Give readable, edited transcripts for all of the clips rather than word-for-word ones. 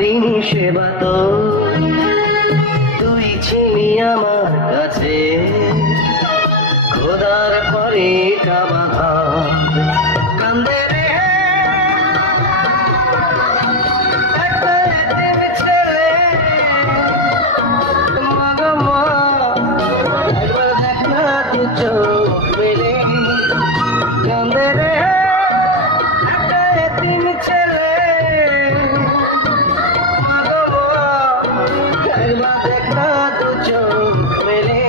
পারিনি সেবা তো তুই ছিলি আমার কাছে খোদার পরে কাবা কান্দে রে একটা এতিম ছেলে মা একবার দেখা দু চোখ মেলে কান্দে রে একটা এতিম ছেলে একবার দেখা দু চোখ মেলে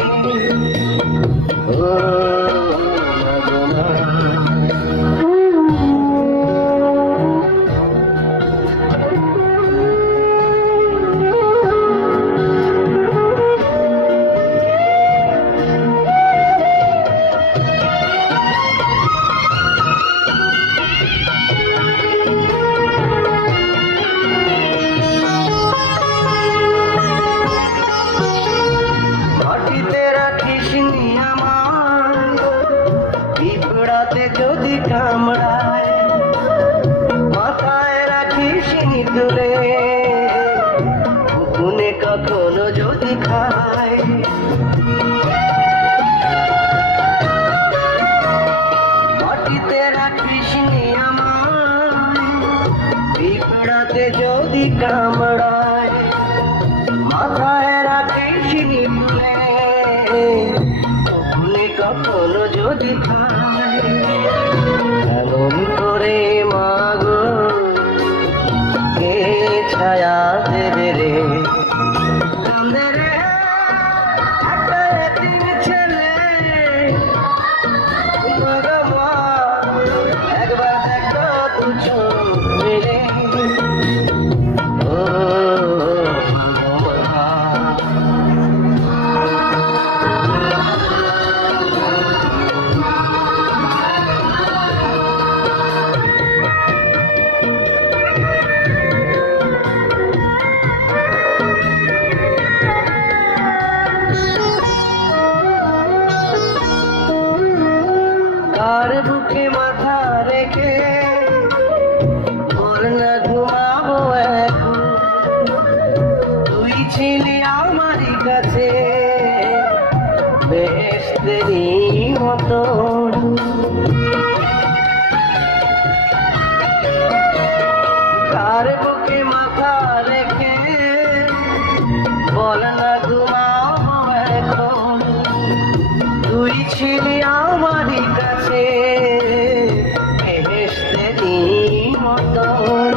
ও যদি কামড়ায় মাথায় রাখিস তুলে কুকুনে কখনো যদি খায় মাটিতে রাখিস আমার পিঁপড়াতে যদি কামড়ায় মাথায় রাখিস তুলে কুকুনে কখনো যদি খায় এমন করে মাগো কে ছায়া দেবে রে কান্দে রে একটা এতিম ছেলে মাগো মা একবার দেখো দু চোখ মেলে ও কার বুকে মাথা রেখে তোর না ঘুমাবো এখন তুই ছিলি আমারই কাছে বেহেশতেরই মতো কার বুকে মাথা রেখে বল না ঘুমাবো এখন তুই ছিলি আমারই কাছে বেহেশতেরই মতন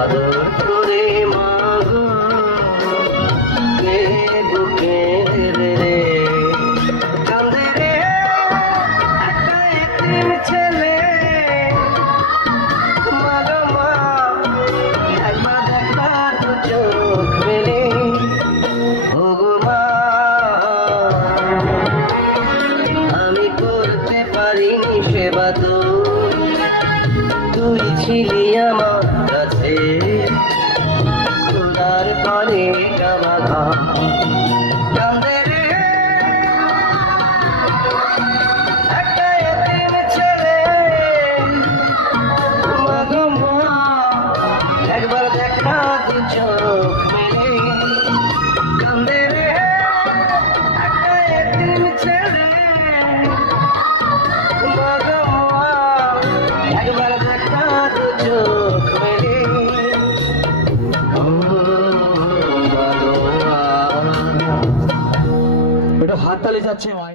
আদর করে মাগো কে বুকে রে কান্দে রে একটা এতিম ছেলে মাগো মা একবার দেখা দু চোখ মেলে ও গো মা আমি করতে পারিনি সেবা তো তুই ছিলি আমার কাছে খোদার পরে কাবা কান্দে রে একটা এতিম ছেলে মাগো মা একবার দেখা দু চোখ মেলে কান্দে রে একটা এতিম ছেলে একবার দেখা দু চোখ মেলে একটু হাততালি যাচ্ছে মাই।